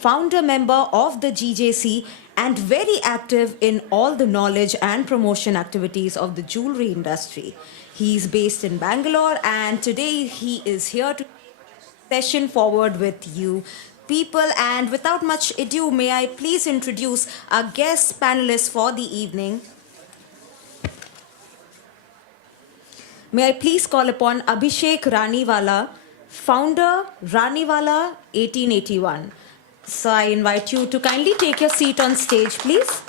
founder member of the GJC and very active in all the knowledge and promotion activities of the jewelry industry. He's based in Bangalore and today he is here to session forward with you people, and without much ado, may I please introduce our guest panelists for the evening. May I please call upon Abhishek Raniwala, founder Raniwala 1881. So I invite you to kindly take your seat on stage, please.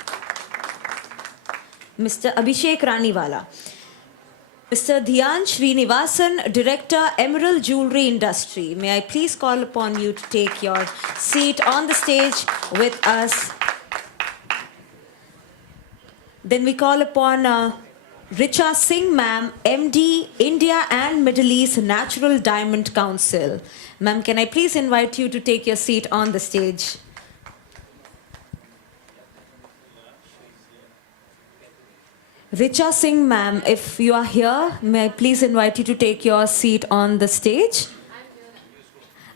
Mr. Abhishek Raniwala. Mr. Dhyan Srinivasan, Director, Emerald Jewelry Industry. May I please call upon you to take your seat on the stage with us. Then we call upon Richa Singh, ma'am, MD, India and Middle East Natural Diamond Council. Ma'am, can I please invite you to take your seat on the stage? Richa Singh, ma'am, if you are here, may I please invite you to take your seat on the stage?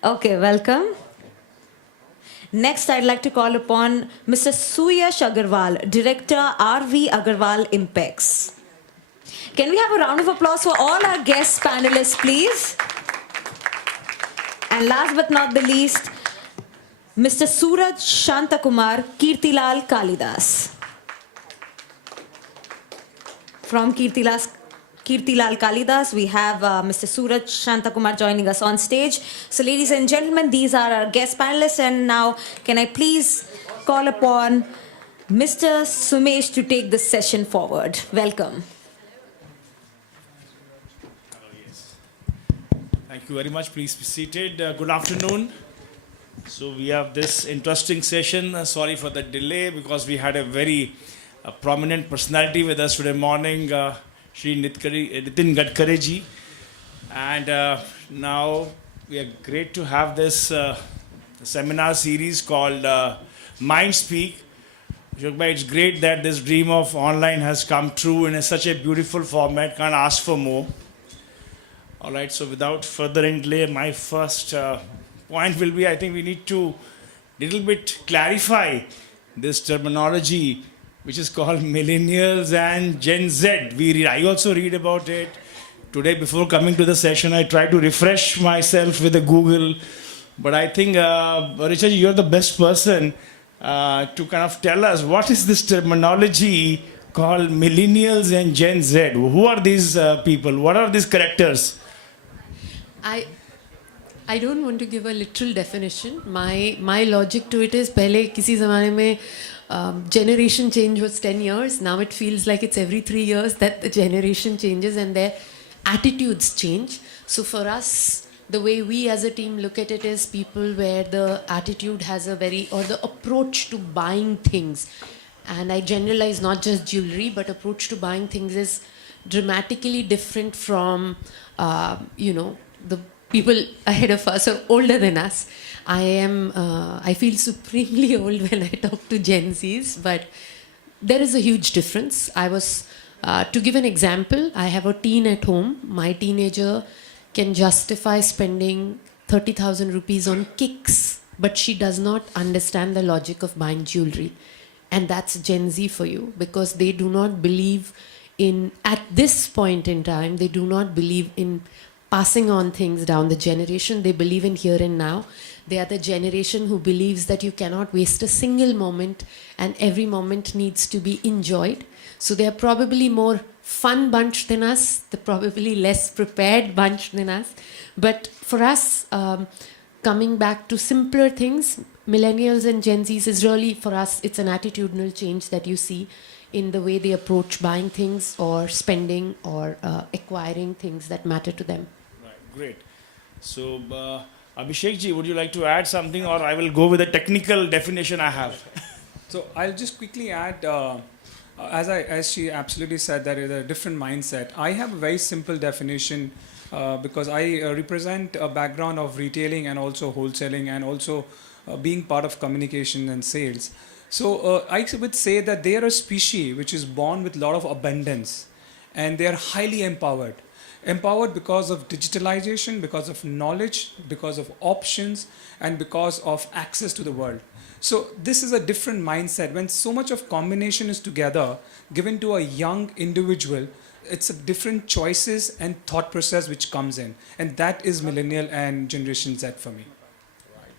Okay, welcome. Next, I'd like to call upon Mr. Suyash Agarwal, Director, RV Agarwal Impex. Can we have a round of applause for all our guest panelists, please? And last but not the least, Mr. Suraj Shantakumar Kirtilal Kalidas. From Kirtilal Kalidas, we have Mr. Suraj Shantakumar joining us on stage. So ladies and gentlemen, these are our guest panelists. And now, can I please call upon Mr. Sumesh to take this session forward. Welcome. Thank you very much. Please be seated. Good afternoon. So we have this interesting session. Sorry for the delay because we had a very prominent personality with us today morning, Shri Nitin Gadkari ji. And now we are great to have this seminar series called Mind Speak. Shokbhai, it's great that this dream of online has come true in such a beautiful format. Can't ask for more. All right, so without further delay, my first point will be, I think we need to little bit clarify this terminology which is called Millennials and Gen Z. I also read about it. Today, before coming to the session, I tried to refresh myself with a Google. But I think, Richa, you're the best person to kind of tell us what is this terminology called Millennials and Gen Z? Who are these people? What are these characters? I don't want to give a literal definition. My logic to it is, पहले किसी ज़माने में generation change was 10 years. Now it feels like it's every 3 years that the generation changes and their attitudes change. So for us, the way we as a team look at it is people where the attitude has or the approach to buying things. And I generalize not just jewelry, but approach to buying things is dramatically different from, the people ahead of us or older than us. I feel supremely old when I talk to Gen Zs, but there is a huge difference. To give an example, I have a teen at home. My teenager can justify spending 30,000 rupees on kicks, but she does not understand the logic of buying jewelry. And that's Gen Z for you, because they do not believe at this point in time, they do not believe in passing on things down the generation. They believe in here and now. They are the generation who believes that you cannot waste a single moment and every moment needs to be enjoyed. So they are probably more fun bunch than us. They're probably less prepared bunch than us. But for us, coming back to simpler things, Millennials and Gen Zs is really, for us, it's an attitudinal change that you see in the way they approach buying things or spending or acquiring things that matter to them. Right, great. So, Abhishek ji, would you like to add something, or I will go with the technical definition I have? So I'll just quickly add, as she absolutely said, there is a different mindset. I have a very simple definition because I represent a background of retailing and also wholesaling and also being part of communication and sales. So I would say that they are a species which is born with a lot of abundance and they are highly empowered. Empowered because of digitalization, because of knowledge, because of options, and because of access to the world. So this is a different mindset. When so much of combination is together, given to a young individual, it's a different choices and thought process which comes in. And that is millennial and Generation Z for me.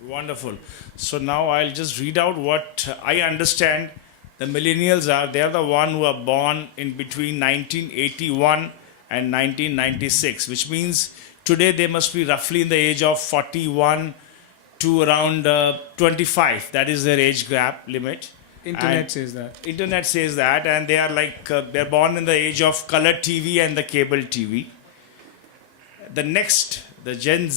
Wonderful. So now I'll just read out what I understand the millennials are. They are the one who are born in between 1981 and 1996, which means today they must be roughly in the age of 41 to around 25. That is their age gap limit. Internet says that. Internet says that, and they are like they're born in the age of color TV and the cable TV. The next, the Gen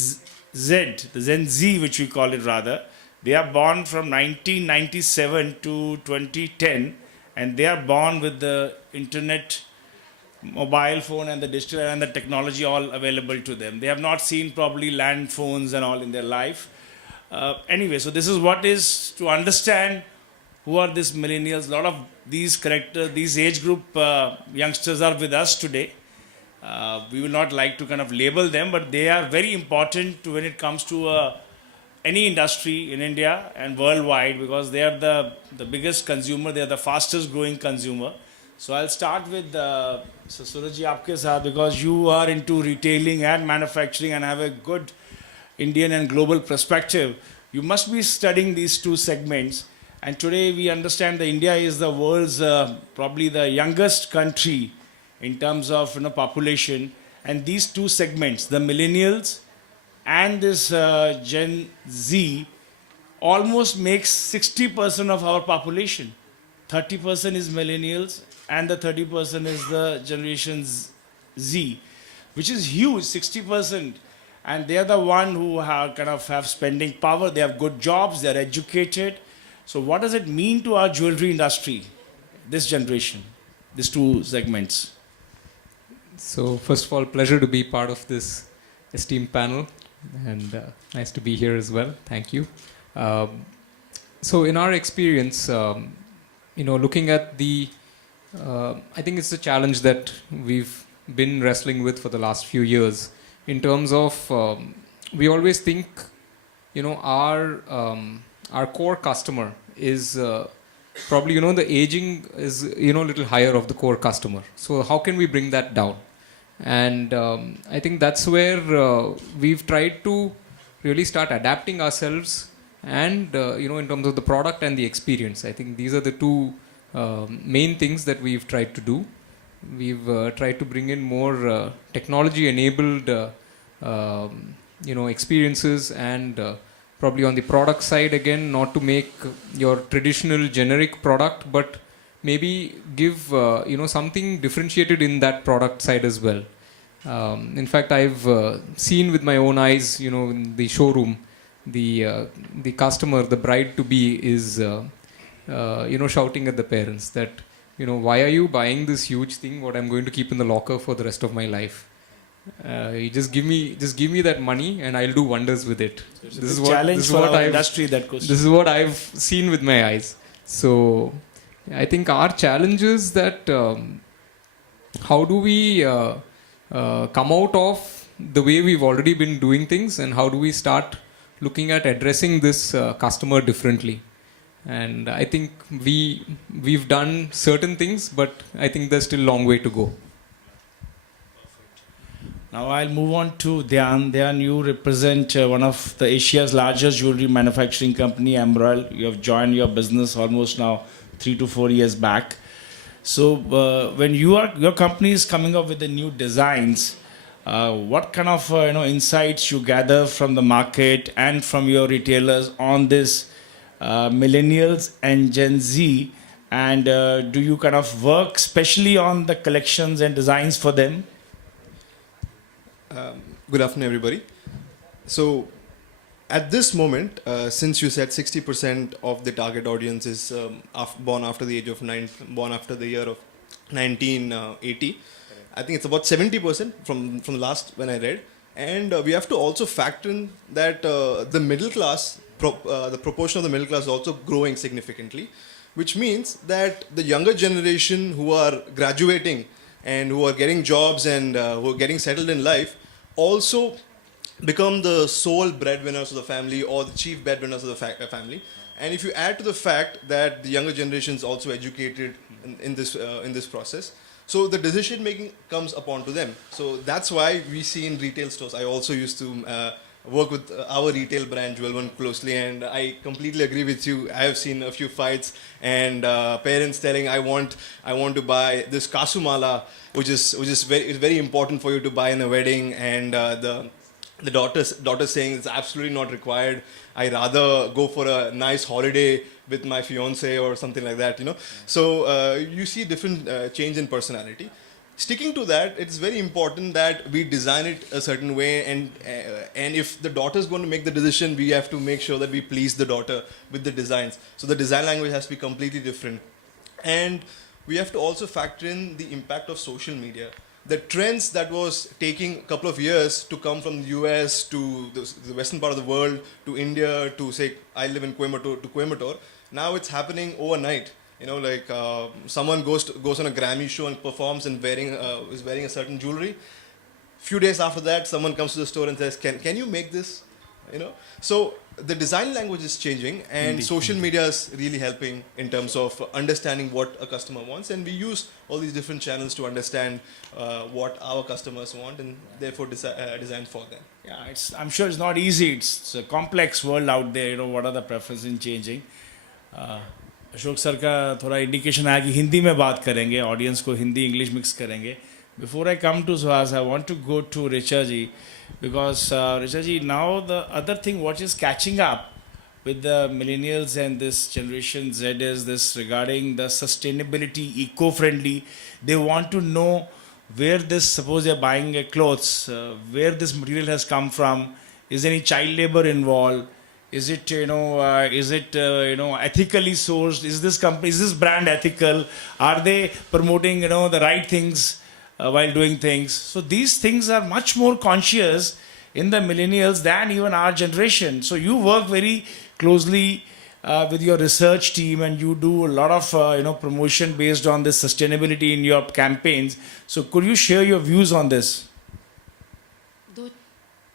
Z, which we call it rather, they are born from 1997 to 2010, and they are born with the internet, mobile phone, and the digital and the technology all available to them. They have not seen probably land phones and all in their life. Anyway, so this is what is to understand who are these millennials. A lot of these characters, these age group youngsters are with us today. We will not like to kind of label them, but they are very important when it comes to any industry in India and worldwide, because they are the biggest consumer, they are the fastest growing consumer. So I'll start with Suraj ji aapke saath, because you are into retailing and manufacturing and have a good Indian and global perspective. You must be studying these two segments. And today we understand that India is the world's probably the youngest country in terms of population. And these two segments, the millennials and this Gen Z, almost makes 60% of our population. 30% is millennials and the 30% is the Generation Z, which is huge, 60%. And they are the one who have spending power. They have good jobs. They are educated. So what does it mean to our jewelry industry, this generation, these two segments? So first of all, pleasure to be part of this esteemed panel, and nice to be here as well. Thank you. So in our experience, looking at I think it's a challenge that we've been wrestling with for the last few years. In terms of, we always think, our core customer is probably, the aging is, a little higher of the core customer. So how can we bring that down? And I think that's where we've tried to really start adapting ourselves and, in terms of the product and the experience. I think these are the two main things that we've tried to do. We've tried to bring in more technology-enabled, experiences, and probably on the product side, again, not to make your traditional generic product, but maybe give something differentiated in that product side as well. In fact, I've seen with my own eyes, in the showroom, the customer, the bride-to-be is shouting at the parents that, why are you buying this huge thing, what I'm going to keep in the locker for the rest of my life? You just give me that money and I'll do wonders with it. So this is challenge for our industry, that question. This is what I've seen with my eyes. So I think our challenge is that how do we come out of the way we've already been doing things, and how do we start looking at addressing this customer differently? And I think we've done certain things, but I think there's still a long way to go. Now I'll move on to Dhyan. Dhyan, you represent one of the Asia's largest jewelry manufacturing company, Emerald. You have joined your business almost now 3 to 4 years back. So when your company is coming up with the new designs, what kind of insights you gather from the market and from your retailers on this millennials and Gen Z, and do you kind of work specially on the collections and designs for them? Good afternoon, everybody. So, at this moment, since you said 60% of the target audience is born after the age of born after the year of 1980, I think it's about 70% from the last when I read. And we have to also factor in that the middle class, the proportion of the middle class is also growing significantly, which means that the younger generation who are graduating and who are getting jobs and who are getting settled in life also become the sole breadwinners of the family or the chief breadwinners of the family. And if you add to the fact that the younger generation is also educated in this process, so the decision making comes upon to them. So that's why we see in retail stores. I also used to work with our retail brand Jewel One closely, and I completely agree with you. I have seen a few fights and parents telling, I want to buy this kasumala, which is very important for you to buy in a wedding, and the daughter saying it's absolutely not required. I rather go for a nice holiday with my fiance or something like that, you know. So you see different change in personality. Sticking to that, it's very important that we design it a certain way, and if the daughter is going to make the decision, we have to make sure that we please the daughter with the designs. So the design language has to be completely different, and we have to also factor in the impact of social media. The trends that was taking a couple of years to come from the US to the western part of the world, to India, to say I live in Coimbatore, now it's happening overnight. You know, like someone goes on a Grammy show and performs and is wearing a certain jewelry. Few days after that, someone comes to the store and says, "Can you make this?" You know. So the design language is changing, and Indeed. social media is really helping in terms of understanding what a customer wants, and we use all these different channels to understand what our customers want, and therefore design for them. Yeah, I'm sure it's not easy. It's a complex world out there. You know, what are the preferences in changing? Ashok sir का थोड़ा indication आया कि हिंदी में बात करेंगे, audience को Hindi English mix करेंगे. Before I come to Suhas, I want to go to Richa ji, because Richa ji, now the other thing what is catching up with the millennials and this generation Z is this regarding the sustainability, eco-friendly. They want to know where this, suppose they're buying clothes, where this material has come from. Is there any child labor involved? Is it ethically sourced? Is this brand ethical? Are they promoting the right things while doing things? So these things are much more conscious in the millennials than even our generation. So you work very closely with your research team, and you do a lot of promotion based on this sustainability in your campaigns. So could you share your views on this?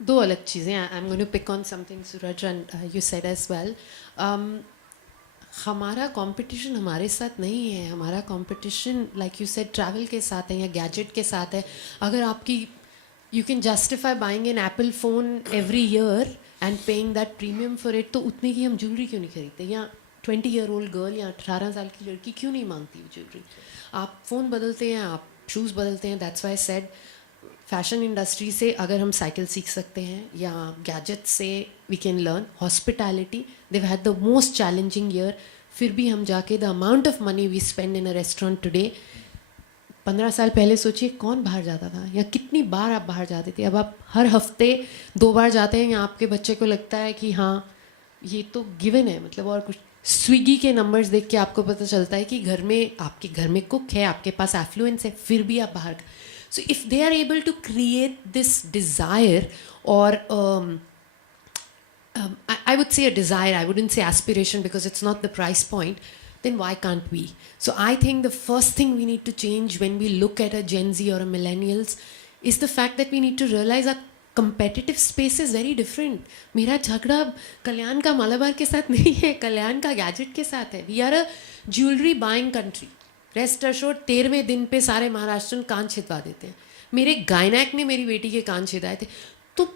दो अलग चीज़ें. I'm going to pick on something Suraj and you said as well. हमारा competition हमारे साथ नहीं है. हमारा competition like you said travel के साथ है या गैजेट के साथ है. अगर आपकी you can justify buying an apple phone every year and paying that premium for it, तो उतने की हम ज्वेलरी क्यों नहीं खरीदते? या 20-year-old गर्ल या 18 साल की लड़की क्यों नहीं मांगती ज्वेलरी? आप फ़ोन बदलते हैं, आप शूज़ बदलते हैं. That's why said fashion industry से अगर हम साइकिल सीख सकते हैं या गैजेट से we can learn. Hospitality, they've had the most challenging year, फिर भी हम जाके the amount of money we spend in a restaurant today. 15 साल पहले सोचिए कौन बाहर जाता था या कितनी बार आप बाहर जाते थे. अब आप हर हफ्ते 2 बार जाते हैं या आपके बच्चे को लगता है कि हाँ ये तो गिवन है, मतलब और कुछ. स्विगी के नंबर्स देख के आपको पता चलता है कि आपके घर में कुक है, आपके पास एफ्लुएंस है, फिर भी आप बाहर. So if they are able to create this desire, or I would say a desire, I wouldn't say aspiration because it's not the price point, then why can't we? So I think the first thing we need to change when we look at a Gen Z or a millennials is the fact that we need to realize our competitive space is very different. मेरा झगड़ा कल्याण का मालाबार के साथ नहीं है, कल्याण का gadget के साथ है. We are a jewelry buying country. Rest assured 13वें दिन पे सारे महाराष्ट्रन कान छिदवा देते हैं. मेरे गायनैक ने मेरी बेटी के कान छिदाए थे. तो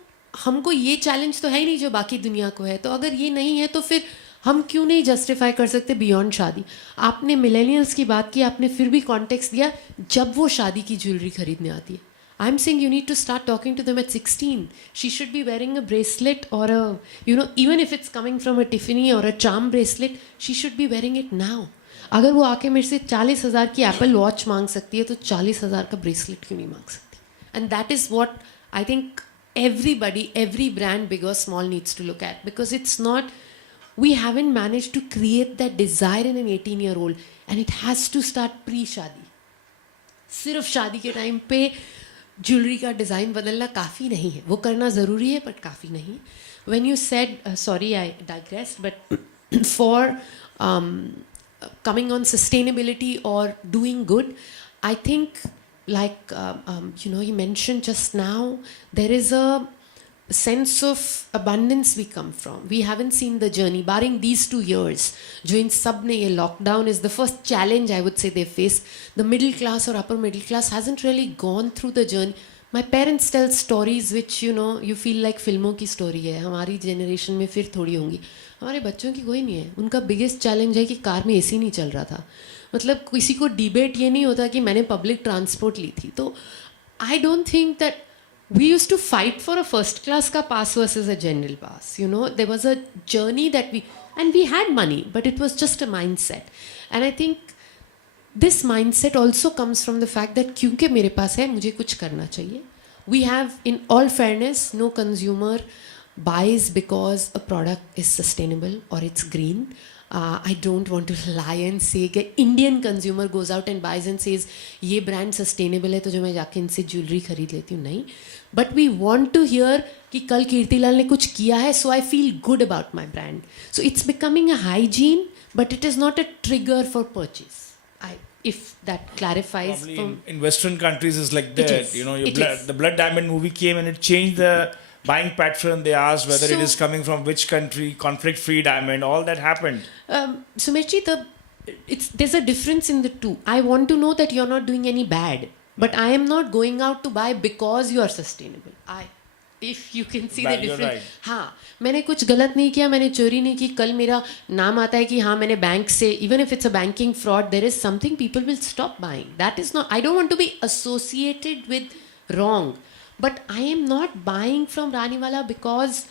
हमको ये चैलेंज तो है ही नहीं जो बाकी दुनिया को है. तो अगर ये नहीं है तो फिर हम क्यों नहीं जस्टिफाई कर सकते बियॉन्ड शादी? आपने मिलेनियल्स की बात की, आपने फिर भी कॉन्टेक्स्ट दिया जब वो शादी की ज्वेलरी खरीदने आती है. I am saying you need to start talking to them at 16. She should be wearing a bracelet or even if it's coming from a Tiffany or a charm bracelet, she should be wearing it now. अगर वो आके मेरे से 40,000 की Apple watch मांग सकती है तो 40,000 का ब्रेसलेट क्यों नहीं मांग सकती? And that is what I think everybody, every brand, big or small, needs to look at, because it's not, we haven't managed to create that desire in an 18-year-old, and it has to start pre-शादी. सिर्फ शादी के time पे jewellery का design बदलना काफ़ी नहीं है. वो करना ज़रूरी है बट काफ़ी नहीं. When you said, sorry I digressed, but for coming on sustainability or doing good, I think he mentioned just now, there is a sense of abundance we come from. We haven't seen the journey, barring these 2 years. जो इन सब ने ये lockdown is the first challenge I would say they face. The middle class or upper middle class hasn't really gone through the journey. My parents tell stories which you feel like फिल्मों की story है. हमारी generation में फिर थोड़ी होंगी. हमारे बच्चों की कोई नहीं है. उनका biggest challenge है कि कार में AC नहीं चल रहा था. मतलब किसी को debate ये नहीं होता कि मैंने public transport ली थी. तो I don't think that we used to fight for a first class ka pass versus a general pass. There was a journey that we had money, but it was just a mindset. And I think this mindset also comes from the fact that kyunki mere paas hai, mujhe kuch karna chahiye. We have, in all fairness, no consumer buys because a product is sustainable or it's green. I don't want to lie and say that Indian consumer goes out and buys and says, ये brand sustainable है तो जो मैं जाके इनसे jewelry खरीद लेती हूँ. नहीं. But we want to hear कि कल कीर्तिलाल ने कुछ किया है, so I feel good about my brand. So it's becoming a hygiene, but it is not a trigger for purchase. If that clarifies. Probably in Western countries is like that. is. The Blood Diamond movie came and it changed the buying pattern. They asked whether it is coming from which country, conflict-free diamond, all that happened. Sumerji, there's a difference in the two. I want to know that you're not doing any bad, but I am not going out to buy because you are sustainable. If you can see the difference. Right. हाँ, मैंने कुछ गलत नहीं किया, मैंने चोरी नहीं की, कल मेरा नाम आता है कि हाँ मैंने बैंक से, even if it's a banking fraud, there is something people will stop buying. That is not, I don't want to be associated with wrong, but I am not buying from Raniwala because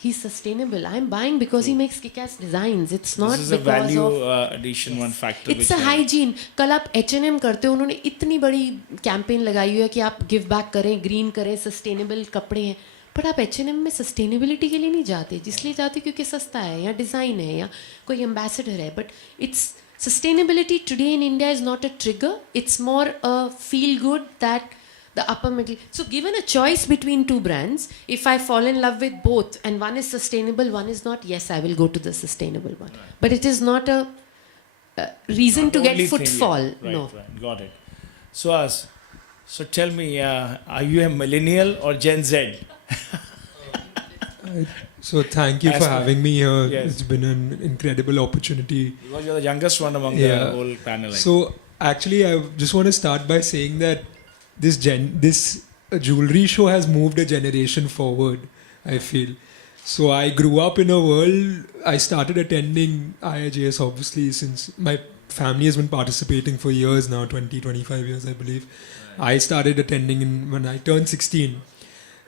he's sustainable. I am buying because he makes kick-ass designs. It's not This is a because value of addition, one factor. it's a hygiene. कल आप H&M करते हो, उन्होंने इतनी बड़ी campaign लगाई हुई है कि आप गिव बैक करें, ग्रीन करें, सस्टेनेबल कपड़े हैं. बट आप H&M में सस्टेनेबिलिटी के लिए नहीं जाते, जिसलिए जाते क्योंकि सस्ता है या डिज़ाइन है या कोई एम्बेसडर है. But it's sustainability today in India is not a trigger. It's more a feel good that the upper middle. So given a choice between two brands, if I fall in love with both and one is sustainable, one is not, yes, I will go to the sustainable one. Right. But it is not a reason Not to the get only thing, footfall. yeah. No. Right, got it. So tell me, are you a millennial or Gen Z? So thank you As for per- having me here. Yes. It's been an incredible opportunity. Because you're the youngest one among Yeah. the whole panel. So actually, I just want to start by saying that this jewelry show has moved a generation forward, I feel. So I grew up in a world, I started attending IIJS obviously since my family has been participating for years now, 25 years I believe. Right. I started attending when I turned 16.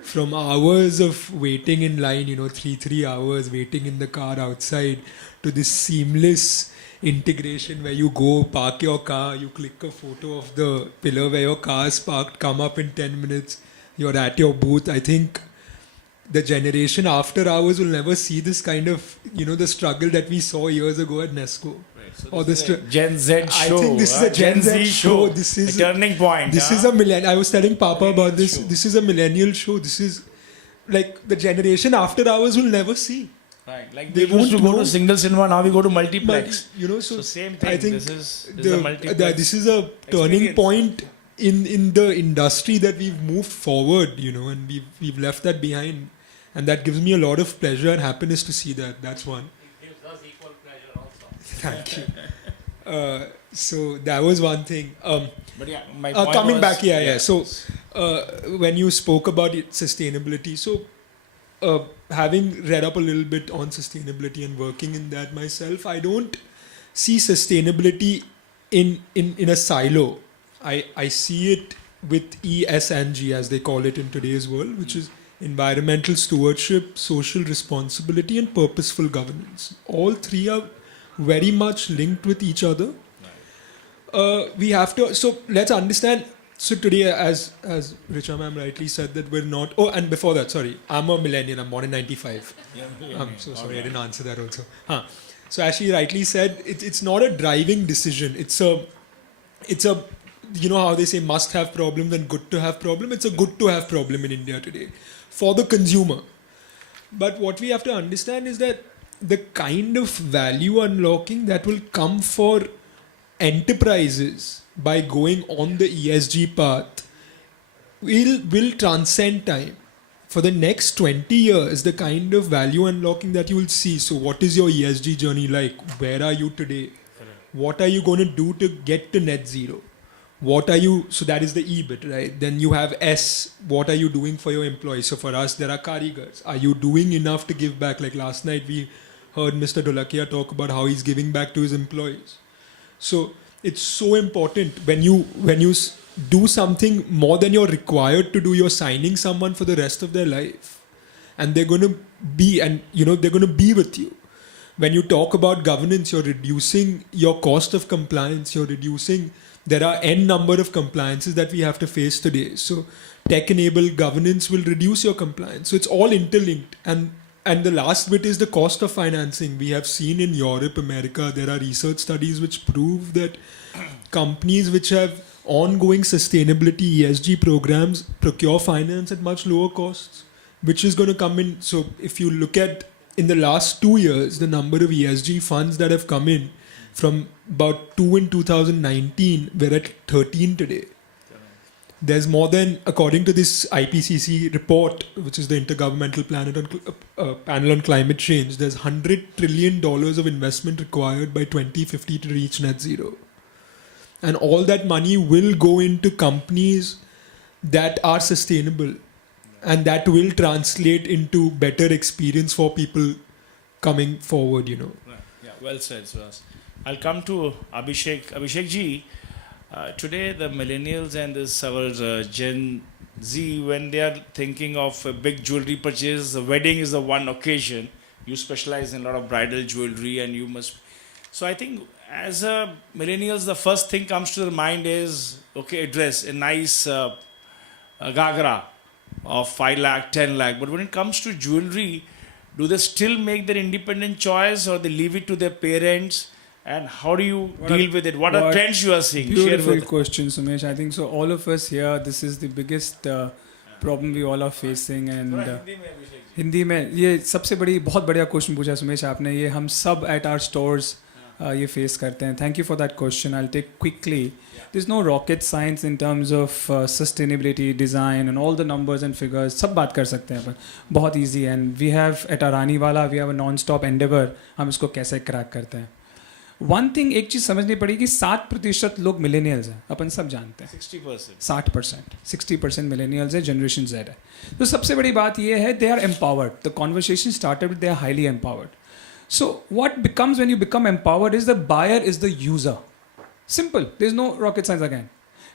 From hours of waiting in line, 3 hours waiting in the car outside, to this seamless integration where you go park your car, you click a photo of the pillar where your car is parked, come up in 10 minutes, you're at your booth. I think the generation after ours will never see this kind of, the struggle that we saw years ago at Nesco. Or this Gen Z show. I think this is a Gen Z show. This is a turning point. This is a millennial. I was telling Papa about this. Show. This is a millennial show. This is like the generation after ours will never see. Right. Like They we used to won't go know. to single cinema, now we go to multiplex. But, so same thing. I think this is a multiplex. this is a turning experience. point in the industry that we've moved forward, and we've left that behind, and that gives me a lot of pleasure and happiness to see that. That's one. It gives us equal pleasure also. Thank you. So that was one thing. But yeah, my point Coming was, back, yeah. So when you spoke about sustainability, so having read up a little bit on sustainability and working in that myself, I don't see sustainability in a silo. I see it with E, S, and G, as they call it in today's world, which is environmental stewardship, social responsibility, and purposeful governance. All three are very much linked with each other. We have to, so let's understand. So today, as Richa ma'am rightly said, that we're not, and before that, sorry, I'm a millennial, I'm born in 95. I'm so sorry, I didn't answer that also. So as she rightly said, it's not a driving decision. It's a, how they say must have problem and good to have problem. It's a good to have problem in India today for the consumer. But what we have to understand is that the kind of value unlocking that will come for enterprises by going on the ESG path will transcend time. For the next 20 years, the kind of value unlocking that you will see. So, what is your ESG journey like? Where are you today? What are you going to do to get to net zero? What are you, so that is the E bit, right? Then you have S, what are you doing for your employees? So for us, there are karigars. Are you doing enough to give back? Like last night, we heard Mr. Dholakia talk about how he's giving back to his employees. So it's so important when you do something more than you're required to do, you're signing someone for the rest of their life. And they're going to be, and they're going to be with you. When you talk about governance, you're reducing your cost of compliance, there are n number of compliances that we have to face today. So tech-enabled governance will reduce your compliance. So it's all interlinked. And the last bit is the cost of financing. We have seen in Europe, America, there are research studies which prove that companies which have ongoing sustainability ESG programs procure finance at much lower costs, which is going to come in. So if you look at in the last 2 years, the number of ESG funds that have come in from about 2 in 2019, we're at 13 today. There's more than, according to this IPCC report, which is the Intergovernmental Panel on Climate Change, there's $100 trillion of investment required by 2050 to reach net zero. And all that money will go into companies that are sustainable. And that will translate into better experience for people coming forward, Right. Yeah, well said, Suhas. I'll come to Abhishek. Abhishek ji, today the millennials and this our Gen Z, when they are thinking of a big jewelry purchase, the wedding is the one occasion. You specialize in a lot of bridal jewelry and you must... So I think as a millennials, the first thing comes to their mind is, okay, a dress, a nice gagra of 5 lakh, 10 lakh. But when it comes to jewelry, do they still make their independent choice or they leave it to their parents? And how do you deal with it? What are trends you are seeing? Beautiful question, Sumesh. I think so. All of us here, this is the biggest problem we all are facing. And Hindi में ये सबसे बड़ी बहुत बढ़िया question पूछा सुमेश आपने. ये हम सब at our stores ये फेस करते हैं. Thank you for that question. I'll take quickly. There's no rocket science in terms of sustainability, design and all the numbers and figures. सब बात कर सकते हैं अपन. बहुत easy. And we have at our Raniwala, we have a non-stop endeavor. हम इसको कैसे crack करते हैं. वन थिंग एक चीज समझनी पड़ेगी. 7% लोग मिलेनियल्स हैं, अपन सब जानते हैं. 60%, 60% मिलेनियल्स है, जनरेशन Z है. तो सबसे बड़ी बात ये है, they are empowered. The conversation started with they are highly empowered. So what becomes when you become empowered is the buyer is the user. Simple, there is no rocket science again.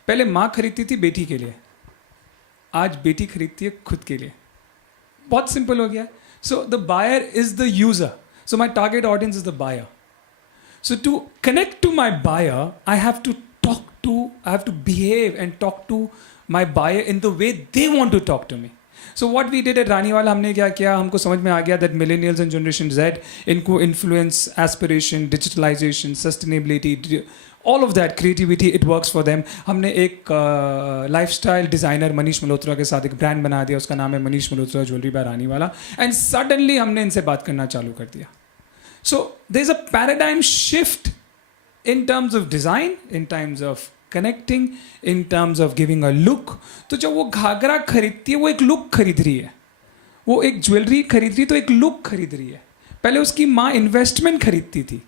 पहले माँ खरीदती थी बेटी के लिए, आज बेटी खरीदती है खुद के लिए. बहुत सिंपल हो गया. So the buyer is the user. So my target audience is the buyer. So to connect to my buyer, I have to behave and talk to my buyer in the way they want to talk to me. So what we did at Raniwala, हमने क्या किया, हमको समझ में आ गया that millennials and generation Z, इनको influence, aspiration, digitalization, sustainability, all of that, creativity, it works for them. हमने एक lifestyle designer मनीष मल्होत्रा के साथ एक brand बना दिया, उसका नाम है Manish Malhotra jewellery by Raniwala. And suddenly हमने इनसे बात करना चालू कर दिया. So there's a paradigm shift in terms of design, in terms of connecting, in terms of giving a look. तो जब वो घाघरा खरीदती है, वो एक लुक खरीद रही है. वो एक ज्वेलरी खरीद रही है तो एक लुक खरीद रही है. पहले उसकी माँ इन्वेस्टमेंट खरीदती थी,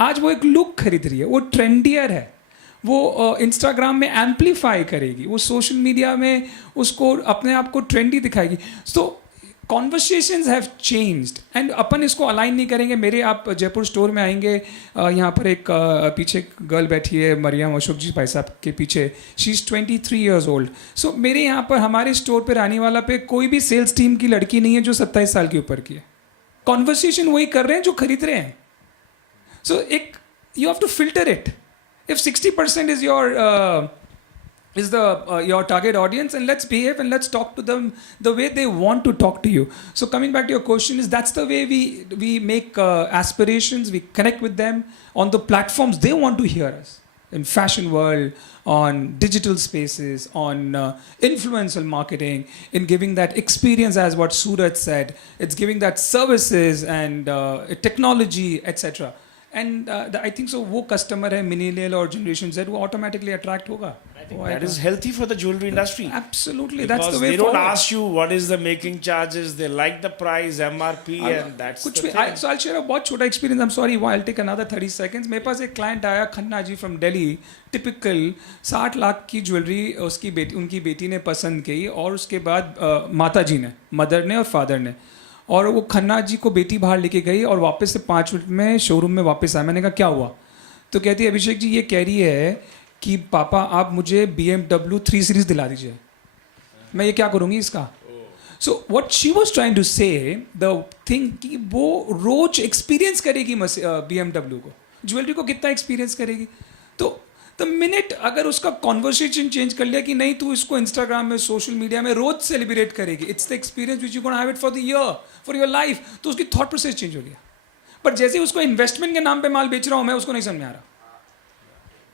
आज वो एक लुक खरीद रही है. वो ट्रेंडियर है, वो इंस्टाग्राम में एम्पलीफाई करेगी, वो सोशल मीडिया में उसको अपने आप को ट्रेंडी दिखाएगी. So conversations have changed. And अपन इसको अलाइन नहीं करेंगे. मेरे आप जयपुर स्टोर में आएंगे, यहाँ पर एक पीछे गर्ल बैठी है, मरियम अशोक जी भाई साहब के पीछे. She is 23 years old. सो मेरे यहाँ पर हमारे स्टोर पे रानीवाला पे कोई भी सेल्स टीम की लड़की नहीं है जो 27 साल के ऊपर की है. कॉन्वर्सेशन वही कर रहे हैं जो खरीद रहे हैं. सो एक you have to filter it. If 60% is your is your target audience, and let's behave and let's talk to them the way they want to talk to you. So coming back to your question, is that's the way we make aspirations, we connect with them on the platforms they want to hear us. In fashion world, on digital spaces, on influencer marketing, in giving that experience as what Suraj said, it's giving that services and technology, etc. And I think so वो customer है millennial और generation Z वो automatically attract होगा. That is healthy for the jewelry industry. Absolutely, that's Because the way they don't forward. ask you what is the making charges. They like the price, MRP, and that's कुछ the भी thing. so I'll share a बहुत छोटा experience. I'm sorry, I'll take another 30 seconds. मेरे पास एक client आया Khanna ji from Delhi. Typical 60 lakh की jewellery उनकी बेटी ने पसंद की और उसके बाद माता जी ने, मदर ने और फादर ने, और वो खन्ना जी को बेटी बाहर लेके गई और वापस से 5 मिनट में शोरूम में वापस आया. मैंने कहा क्या हुआ? तो कहती है अभिषेक जी ये कह रही है कि पापा आप मुझे BMW 3 सीरीज दिला दीजिए. मैं ये क्या करूँगी इसका? So what she was trying to say the thing कि वो रोज एक्सपीरियंस करेगी BMW को, ज्वेलरी को कितना एक्सपीरियंस करेगी. तो द मिनट अगर उसका कॉन्वर्सेशन चेंज कर लिया कि नहीं तू इसको इंस्टाग्राम में सोशल मीडिया में रोज सेलिब्रेट करेगी, it's the experience which you gonna have it for the year, for your life, तो उसकी थॉट प्रोसेस चेंज हो गया. बट जैसे ही उसको इन्वेस्टमेंट के नाम पे माल बेच रहा हूँ मैं, उसको नहीं समझ में आ रहा.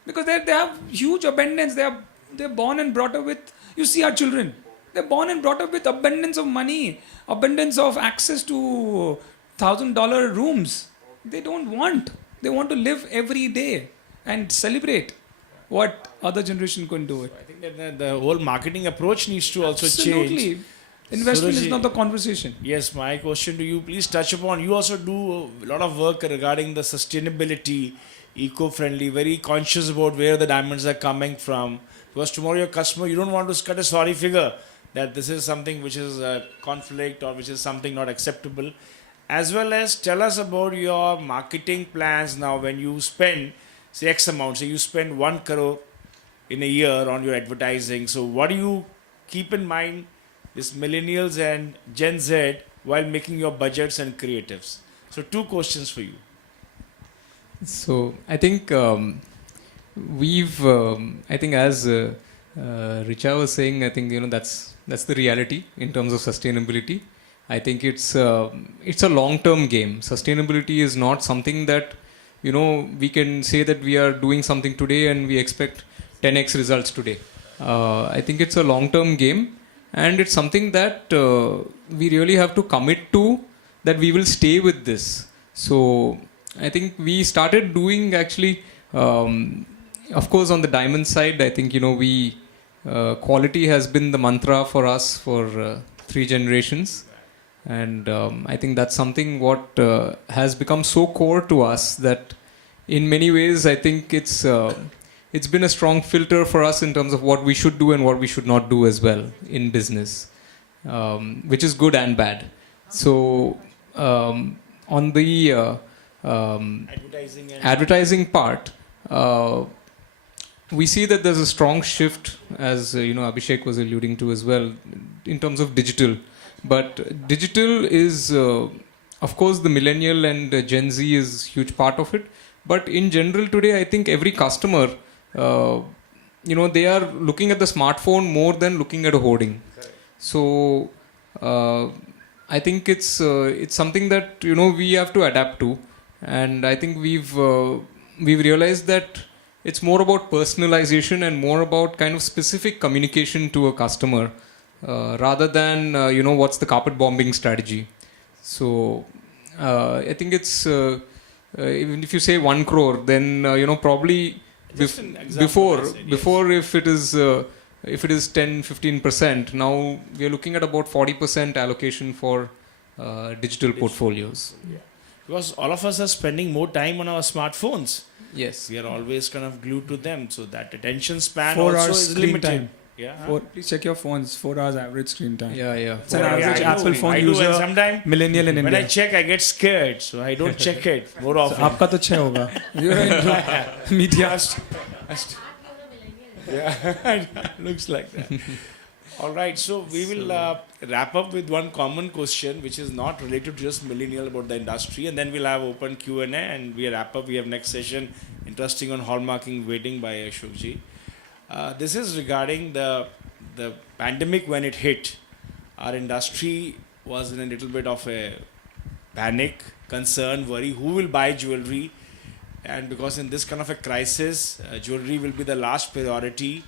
Because they have huge abundance. They're born and brought up with. You see our children. They're born and brought up with abundance of money, abundance of access to $1,000 rooms. They don't want. They want to live every day and celebrate what other generation couldn't do it. I think that the whole marketing approach needs to also change. Absolutely. Investment is Surajji, not the conversation. Yes, my question to you, please touch upon. You also do a lot of work regarding the sustainability, eco-friendly, very conscious about where the diamonds are coming from. Because tomorrow your customer, you don't want to cut a sorry figure that this is something which is a conflict or which is something not acceptable. As well as tell us about your marketing plans now when you spend, say X amount, say you spend 1 crore in a year on your advertising. So what do you keep in mind, this millennials and Gen Z, while making your budgets and creatives? So 2 questions for you. So I think I think as Richa was saying, I think that's the reality in terms of sustainability. I think it's a long-term game. Sustainability is not something that we can say that we are doing something today and we expect 10x results today. I think it's a long-term game, and it's something that we really have to commit to, that we will stay with this. So I think we started doing actually, of course, on the diamond side, I think, we quality has been the mantra for us for 3 generations. And I think that's something what has become so core to us that in many ways, I think it's been a strong filter for us in terms of what we should do and what we should not do as well in business, which is good and bad. So on the advertising part, we see that there's a strong shift, as Abhishek was alluding to as well, in terms of digital. But digital is, of course, the millennial and Gen Z is huge part of it. But in general today, I think every customer, they are looking at the smartphone more than looking at a hoarding. Correct. So I think it's something that we have to adapt to, and I think we've realized that it's more about personalization and more about kind of specific communication to a customer. Rather than what's the carpet bombing strategy. So I think it's even if you say 1 crore, then probably before if it is 10-15%, now we are looking at about 40% allocation for digital portfolios. Yeah. Because all of us are spending more time on our smartphones. Yes, we are always kind of glued to them, so that attention span 4 also hours is screen limited. time. Yeah. Please check your phones. 4 hours average screen time. Yeah. It's an average Apple phone I user. Do, and sometime millennial in when India. I check, I get scared, so I don't check it more often. आपका तो 6 होगा. You're into media. Yeah, looks like that. All right, so we will wrap up with one common question, which is not related to just millennial about the industry, and then we'll have open Q&A, and we wrap up. We have next session, interesting on hallmarking wedding by Ashok ji. This is regarding the pandemic. When it hit, our industry was in a little bit of a panic, concern, worry. Who will buy jewelry? And because in this kind of a crisis, jewelry will be the last priority.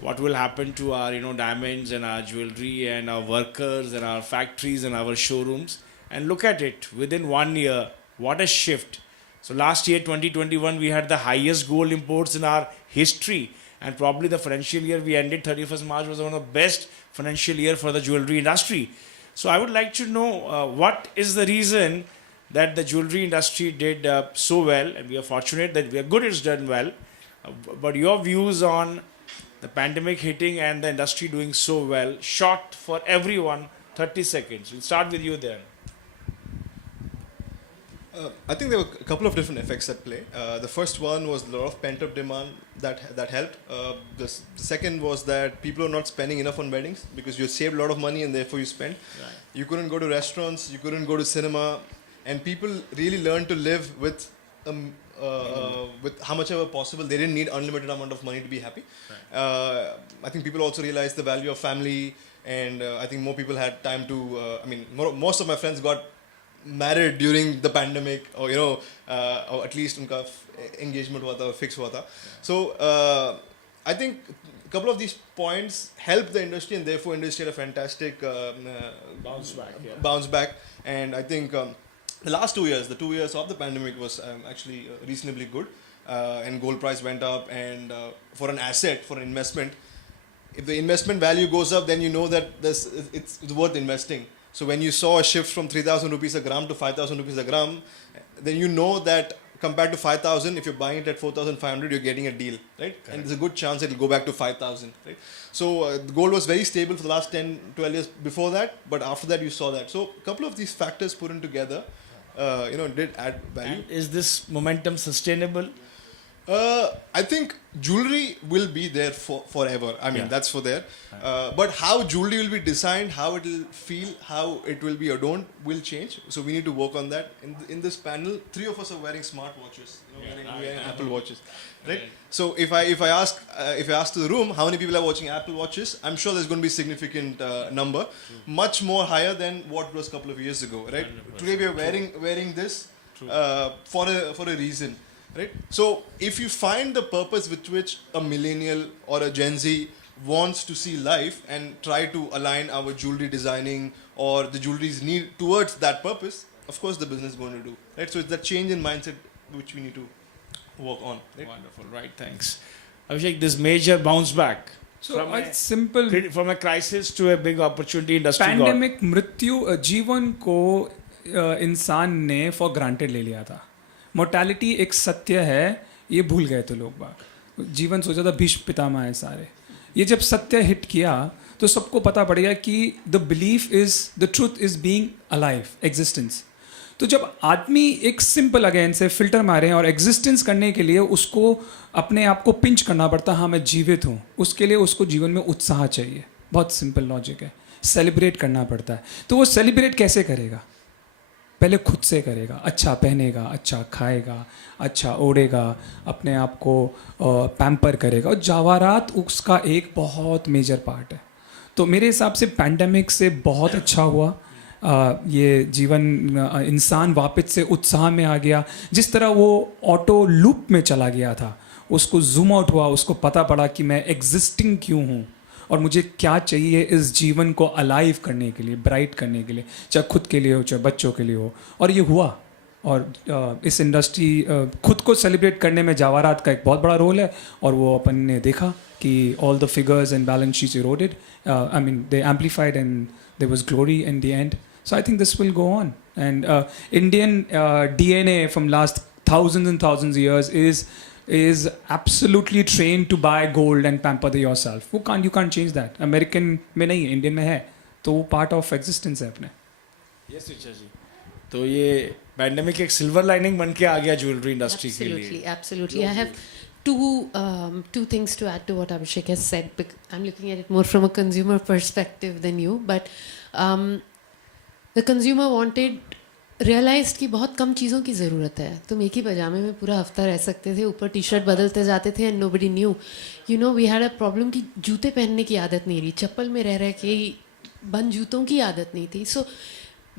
What will happen to our diamonds and our jewelry and our workers and our factories and our showrooms? And look at it, within 1 year, what a shift. So last year, 2021, we had the highest gold imports in our history. And probably the financial year we ended 31st March was one of the best financial year for the jewelry industry. So I would like to know what is the reason that the jewelry industry did so well, and we are fortunate that we are good it's done well. But your views on the pandemic hitting and the industry doing so well, short for everyone, 30 seconds. We'll start with you then. I think there were a couple of different effects at play. The first one was a lot of pent-up demand that helped. The second was that people are not spending enough on weddings because you saved a lot of money and therefore you spent. Right. You couldn't go to restaurants, you couldn't go to cinema, and people really learned to live with how much ever possible. They didn't need unlimited amount of money to be happy. Right. I think people also realized the value of family, and I think more people had time to. Most of my friends got married during the pandemic, or or at least unka engagement hua tha, fix hua tha. So I think a couple of these points helped the industry, and therefore industry had a fantastic bounce back. And I think the last 2 years, the 2 years of the pandemic was actually reasonably good, and gold price went up, and for an asset, for an investment, if the investment value goes up, then you know that it's worth investing. So when you saw a shift from 3,000 rupees a gram to 5,000 rupees a gram, then you know that compared to 5,000, if you're buying it at 4,500, you're getting a deal, right? Correct. And there's a good chance it'll go back to 5,000, right? So gold was very stable for the last 10, 12 years before that, but after that you saw that. So a couple of these factors put in together, did add value. And is this momentum sustainable? I think jewelry will be there forever. I mean, that's for there. But how jewelry will be designed, how it will feel, how it will be adorned will change. So we need to work on that. In this panel, 3 of us are wearing smart watches, wearing Apple watches, right? So if I ask to the room how many people are watching Apple watches, I'm sure there's going to be a significant number, much more higher than what it was a couple of years ago, right? 100%. Today we are wearing this for a reason. Right? So if you find the purpose with which a millennial or a Gen Z wants to see life and try to align our jewelry designing or the jewelry's need towards that purpose, of course the business is going to do. Right? So it's that change in mindset which we need to work on. Right? Wonderful, right? Thanks. Abhishek, this major bounce back So from a crisis to a big opportunity industry. Pandemic मृत्यु जीवन को इंसान ने for granted ले लिया था. Mortality एक सत्य है, ये भूल गए थे लोग बाग. जीवन सोचा था भीष्म पितामह है सारे. ये जब सत्य हिट किया तो सबको पता पड़ गया कि the belief is the truth is being alive, existence. तो जब आदमी एक सिंपल अगेन से फिल्टर मारे और एग्जिस्टेंस करने के लिए उसको अपने आप को पिंच करना पड़ता, हाँ मैं जीवित हूँ, उसके लिए उसको जीवन में उत्साह चाहिए. बहुत सिंपल लॉजिक है. सेलिब्रेट करना पड़ता है. तो वो सेलिब्रेट कैसे करेगा? पहले खुद से करेगा. अच्छा पहनेगा, अच्छा खाएगा, अच्छा ओढ़ेगा, अपने आप को पैम्पर करेगा, और जवाहरात उसका एक बहुत मेजर पार्ट है. तो मेरे हिसाब से पैंडेमिक से बहुत अच्छा हुआ. ये जीवन इंसान वापस से उत्साह में आ गया. जिस तरह वो ऑटो लूप में चला गया था, उसको जूम आउट हुआ, उसको पता पड़ा कि मैं एग्जिस्टिंग क्यों हूँ और मुझे क्या चाहिए इस जीवन को अलाइव करने के लिए, ब्राइट करने के लिए, चाहे खुद के लिए हो चाहे बच्चों के लिए हो. और ये हुआ. और इस इंडस्ट्री खुद को सेलिब्रेट करने में जवाहरात का एक बहुत बड़ा रोल है. और वो अपन ने देखा कि all the figures and balance sheets eroded, I mean they amplified and there was glory in the end. So I think this will go on. And Indian DNA from last thousands and thousands of years is absolutely trained to buy gold and pamper yourself. You can't change that. American में नहीं है, Indian में है. तो वो part of existence है अपने. Yes, Richa ji. तो ये pandemic एक silver lining बन के आ गया jewelry industry के लिए. Absolutely, absolutely. I have two things to add to what Abhishek has said. I'm looking at it more from a consumer perspective than you, but the consumer realized कि बहुत कम चीज़ों की ज़रूरत है. तुम एक ही पजामे में पूरा हफ्ता रह सकते थे, ऊपर टी शर्ट बदलते जाते थे, and nobody knew. We had a problem कि जूते पहनने की आदत नहीं रही, चप्पल में रह के बंद जूतों की आदत नहीं थी. So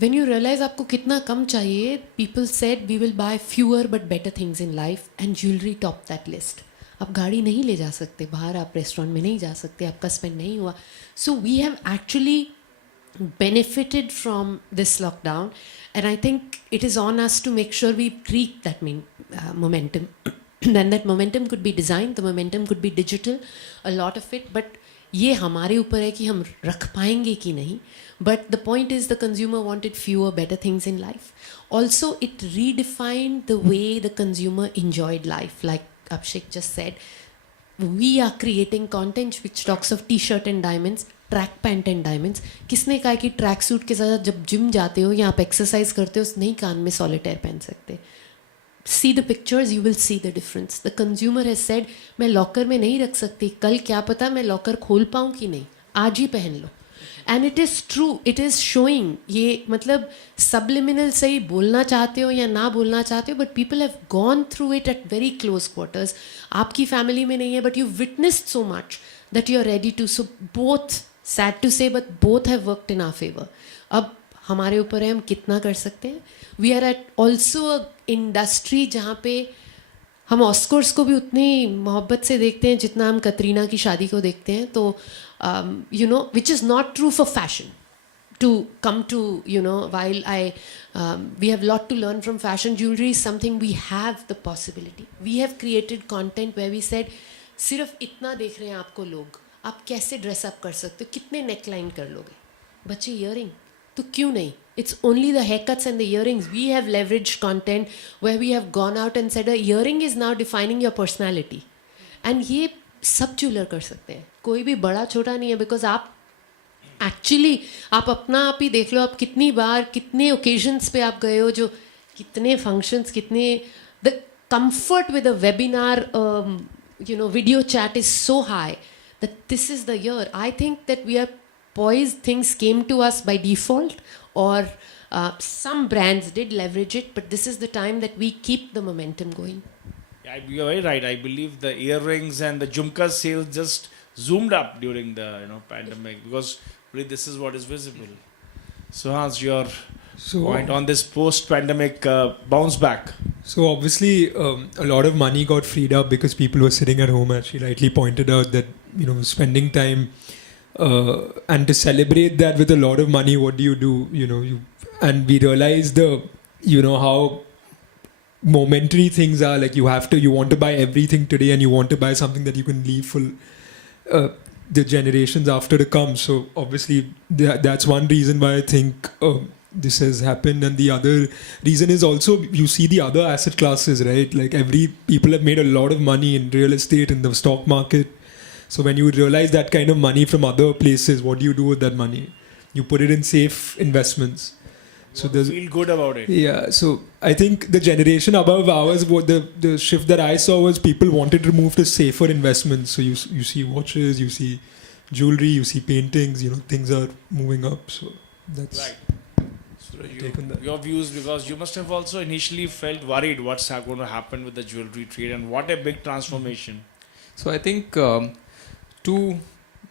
when you realize आपको कितना कम चाहिए, people said we will buy fewer but better things in life, and jewelry topped that list. आप गाड़ी नहीं ले जा सकते बाहर, आप रेस्टोरेंट में नहीं जा सकते, आपका स्पेंड नहीं हुआ. So we have actually benefited from this lockdown, and I think it is on us to make sure we treat that momentum. And that momentum could be designed, the momentum could be digital, a lot of it, but ये हमारे ऊपर है कि हम रख पाएंगे कि नहीं. But the point is the consumer wanted fewer better things in life. Also, it redefined the way the consumer enjoyed life. Like Abhishek just said, we are creating content which talks of t-shirt and diamonds, track pant and diamonds. किसने कहा कि track suit के साथ जब gym जाते हो या आप एक्सरसाइज करते हो नहीं कान में सॉलिटेयर पहन सकते. See the pictures, you will see the difference. The consumer has said, मैं लॉकर में नहीं रख सकती, कल क्या पता मैं लॉकर खोल पाऊँ कि नहीं, आज ही पहन लो. And it is true, it is showing. ये मतलब subliminal सही बोलना चाहते हो या ना बोलना चाहते हो, but people have gone through it at very close quarters. आपकी family में नहीं है, but you've witnessed so much that you're ready to. So both, sad to say, but both have worked in our favor. अब हमारे ऊपर है हम कितना कर सकते हैं. We are at also industry जहाँ पे हम ऑस्कर्स को भी उतनी मोहब्बत से देखते हैं जितना हम कतरीना की शादी को देखते हैं. तो you know which is not true for fashion. To come to, you know, while we have a lot to learn from fashion, jewelry is something we have the possibility. We have created content where we said, सिर्फ इतना देख रहे हैं आपको लोग, आप कैसे dress up कर सकते हो, कितने नेकलाइन कर लोगे. बच्चे ईयरिंग तो क्यों नहीं. It's only the haircuts and the earrings. We have leveraged content where we have gone out and said a earring is now defining your personality. And ये सब ज्वेलर कर सकते हैं, कोई भी बड़ा छोटा नहीं है. बिकॉज आप एक्चुअली आप अपना आप ही देख लो, आप कितनी बार कितने ओकेजन्स पे आप गए हो, जो कितने फंक्शंस, कितने the comfort with a webinar you know video chat is so high that this is the year. I think that we are poised. Things came to us by default, or some brands did leverage it, but this is the time that we keep the momentum going. Yeah, you're very right. I believe the earrings and the jhumka sales just zoomed up during the pandemic, because really this is what is visible. So Hans, your point on this post-pandemic bounce back. So obviously, a lot of money got freed up because people were sitting at home. As she rightly pointed out, that spending time, and to celebrate that with a lot of money, what do? And we realized how momentary things are. Like you want to buy everything today, and you want to buy something that you can leave for the generations after to come. So obviously, that's one reason why I think this has happened. And the other reason is also you see the other asset classes, right? Like people have made a lot of money in real estate, in the stock market. So when you realize that kind of money from other places, what do you do with that money? You put it in safe investments. So there's feel good about it. Yeah. So I think the generation above ours, what the shift that I saw was people wanted to move to safer investments. So you see watches, you see jewelry, you see paintings. Things are moving up. So that's right. Your views, because you must have also initially felt worried what's going to happen with the jewelry trade, and what a big transformation. So I think two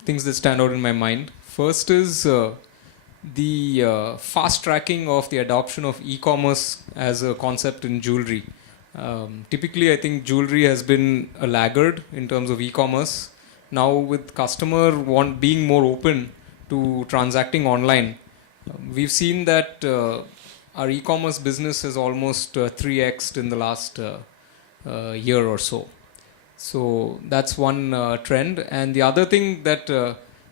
things that stand out in my mind. First is the fast tracking of the adoption of e-commerce as a concept in jewelry. Typically, I think jewelry has been a laggard in terms of e-commerce. Now, with customer being more open to transacting online, we've seen that our e-commerce business has almost 3x'd in the last year or so. So that's one trend. And the other thing that,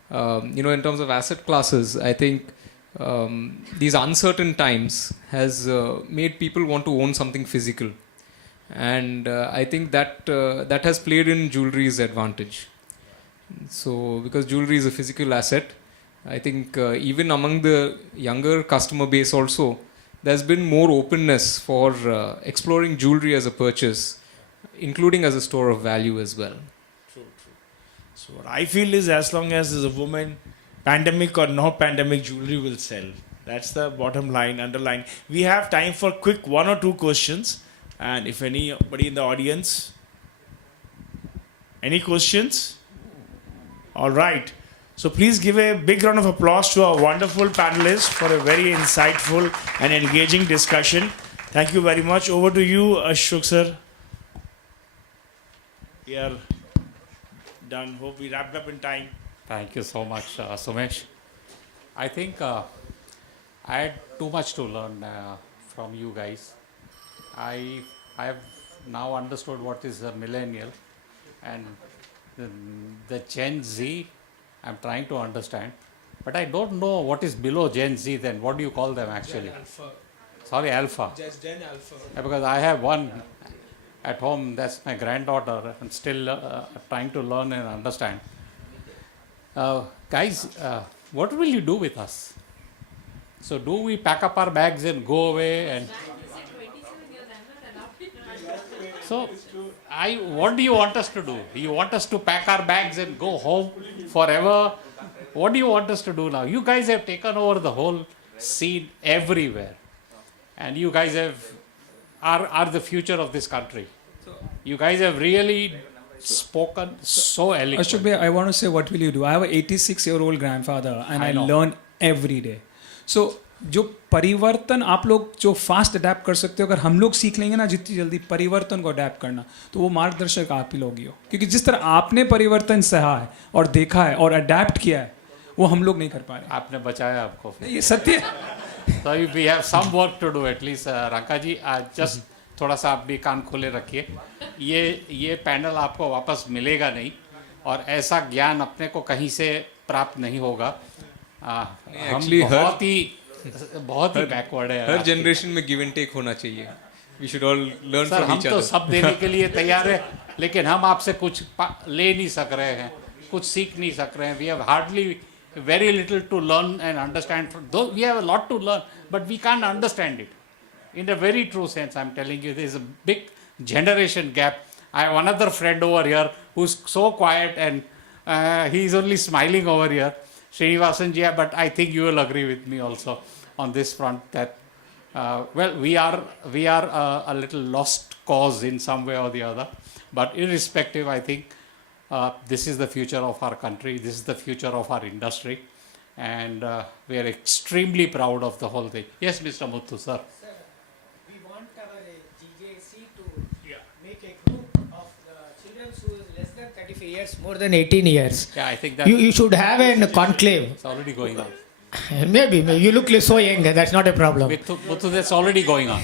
in terms of asset classes, I think these uncertain times has made people want to own something physical. And I think that that has played in jewelry's advantage. So because jewelry is a physical asset, I think even among the younger customer base also, there's been more openness for exploring jewelry as a purchase, including as a store of value as well. True. So what I feel is, as long as there's a woman, pandemic or no pandemic, jewelry will sell. That's the bottom line, underline. We have time for quick one or two questions. And if anybody in the audience, any questions? All right. So please give a big round of applause to our wonderful panelists for a very insightful and engaging discussion. Thank you very much. Over to you, Ashok sir. We are done. Hope we wrapped up in time. Thank you so much, Sumesh. I think I had too much to learn from you guys. I have now understood what is a millennial, and the, the Gen Z. I'm trying to understand, but I don't know what is below Gen Z. Then what do you call them actually? Alpha. Sorry, Alpha. Just Gen Alpha. Because I have one at home. That's my granddaughter, and still trying to learn and understand. Guys, what will you do with us? So do we pack up our bags and go away? And so, what do you want us to do? You want us to pack our bags and go home forever? What do you want us to do now? You guys have taken over the whole scene everywhere, and you guys are the future of this country. You guys have really spoken so eloquently. Ashok bhai, I want to say, what will you do? I have an 86-year-old grandfather and I I know. learn every day. So जो परिवर्तन आप लोग जो fast adapt कर सकते हो, अगर हम लोग सीख लेंगे ना जितनी जल्दी परिवर्तन को अडेप्ट करना, तो वो मार्गदर्शक आप ही लोग ही हो. क्योंकि जिस तरह आपने परिवर्तन सहा है और देखा है और अडेप्ट किया है, वो हम लोग नहीं कर पा रहे. आपने बचाया आपको. ये सत्य है. So we have some work to do at least. Ranka ji, just थोड़ा सा आप भी कान खोले रखिए. ये पैनल आपको वापस मिलेगा नहीं, और ऐसा ज्ञान अपने को कहीं से प्राप्त नहीं होगा. हम बहुत ही बैकवर्ड है. हर जनरेशन में गिव एंड टेक होना चाहिए. We should all learn sir, from हम ईच तो अदर. सब देने के लिए तैयार है, लेकिन हम आपसे कुछ ले नहीं सक रहे हैं, कुछ सीख नहीं सक रहे हैं. We have hardly very little to learn and understand. Though we have a lot to learn, but we can't understand it. In a very true sense, I'm telling you, there is a big generation gap. I have another friend over here who's so quiet, and he's only smiling over here, Srinivasan ji, but I think you will agree with me also on this front that, well, we are a little lost cause in some way or the other. But irrespective, I think this is the future of our country, this is the future of our industry, and we are extremely proud of the whole thing. Yes, Mr. Muthu, sir. Sir, we want our GJC to make a group of children who is less than 35 years, more than 18 years. Yeah, I think that You should have a conclave. it's already going on. Maybe you look so young, that's not a problem. With Muthu, that's already going on.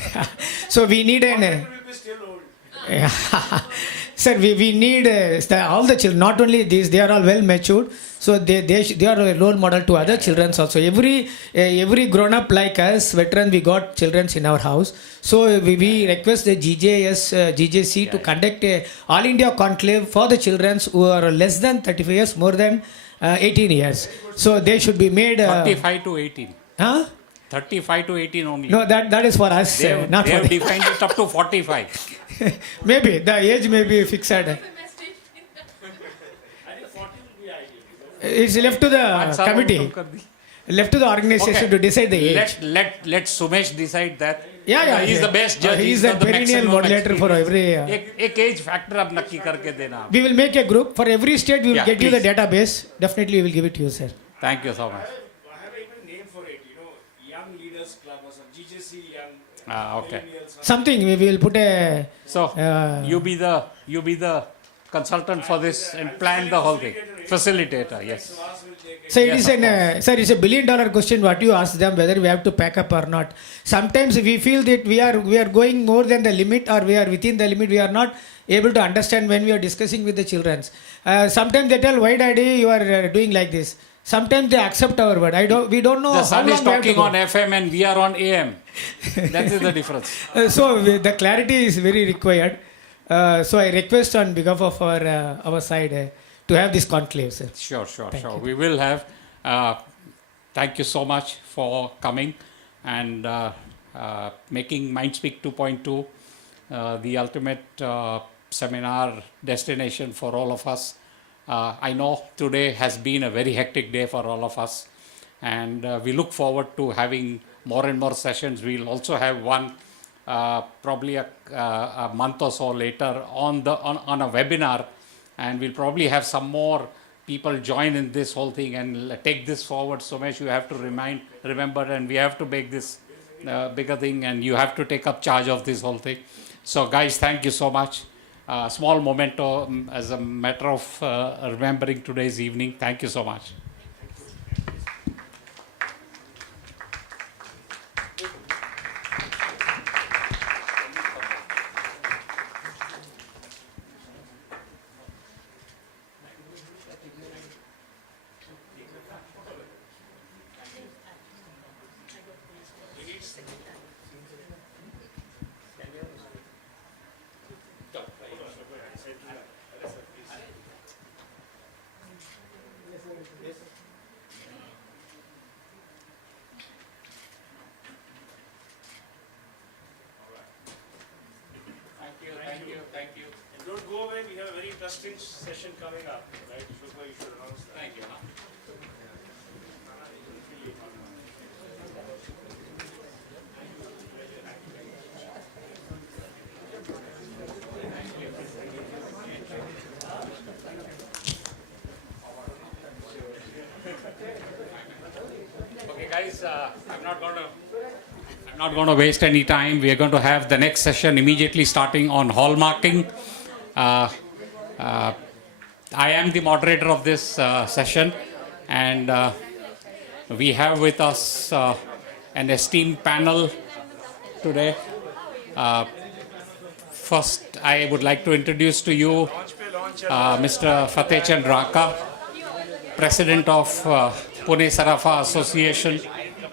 So we need an... Sir, we need all the children, not only these, they are all well matured, so they are a role model to other children also. Every grown up like us, veteran, we got children in our house. So we request the GJS, GJC to conduct a all India conclave for the children who are less than 35 years, more than 18 years. So they should be made... 35 to 18. Huh? 35 to 18 only. No, that is for us, They not have for them. defined it up to 45. Maybe, the age may be fixed. It's left to the committee, left to the organization Okay. to decide the age. Let Sumesh decide that. Yeah. He's the best judge. He's got the the perennial maximum modulator for experience. every... एक age factor आप नक्की करके देना. we will make a group. For every state, we will Yeah, get you the please. database. Definitely, we will give it to you, sir. Thank you so much. I have even name for it, Young Leaders Club or some GJC Young Okay. Millenials. Something, we will put a... So you be the consultant for this and plan the whole thing. Facilitator, yes. So it Yes, is of course. sir, it's a $1 billion question what you ask them whether we have to pack up or not. Sometimes we feel that we are going more than the limit, or we are within the limit. We are not able to understand when we are discussing with the children. Sometimes they tell, why daddy you are doing like this. Sometimes they accept our word. We don't know The how sun long is we have to talking go. on FM and we are on AM. That is the difference. So the clarity is very required. So I request on behalf of our side to have this conclave, sir. Sure. Thank you. We will have. Thank you so much for coming and making Mindspeak 2.2 the ultimate seminar destination for all of us. I know today has been a very hectic day for all of us, and we look forward to having more and more sessions. We'll also have one probably a month or so later on a webinar, and we'll probably have some more people join in this whole thing and take this forward. Somesh, you have to remember, and we have to make this bigger thing, and you have to take up charge of this whole thing. So guys, thank you so much. Small memento as a matter of remembering today's evening. Thank you so much. have a very interesting session coming up, right? Shubha, you should announce that. Thank you. Okay, guys, I'm not going to waste any time. We are going to have the next session immediately starting on hallmarking. I am the moderator of this session, and we have with us an esteemed panel today. First, I would like to introduce to you Mr. Fateh Chand Raka, President of Pune Sarafa Association,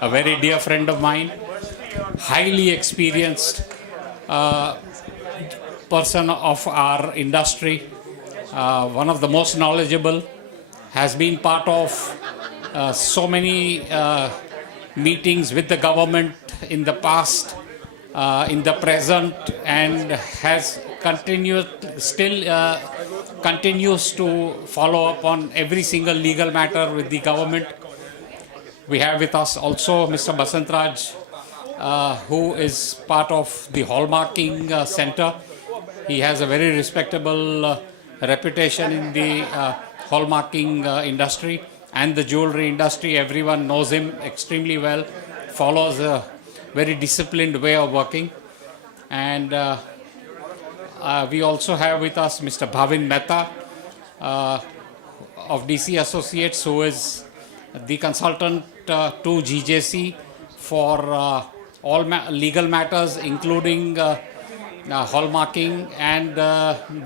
a very dear friend of mine, highly experienced person of our industry, one of the most knowledgeable, has been part of so many meetings with the government in the past, in the present, and has continues to follow up on every single legal matter with the government. We have with us also Mr. Basantraj, who is part of the hallmarking center. He has a very respectable reputation in the hallmarking industry and the jewelry industry. Everyone knows him extremely well, follows a very disciplined way of working. And we also have with us Mr. Bhavin Mehta of DC Associates, who is the consultant to GJC for all legal matters, including hallmarking and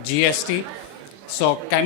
GST. So can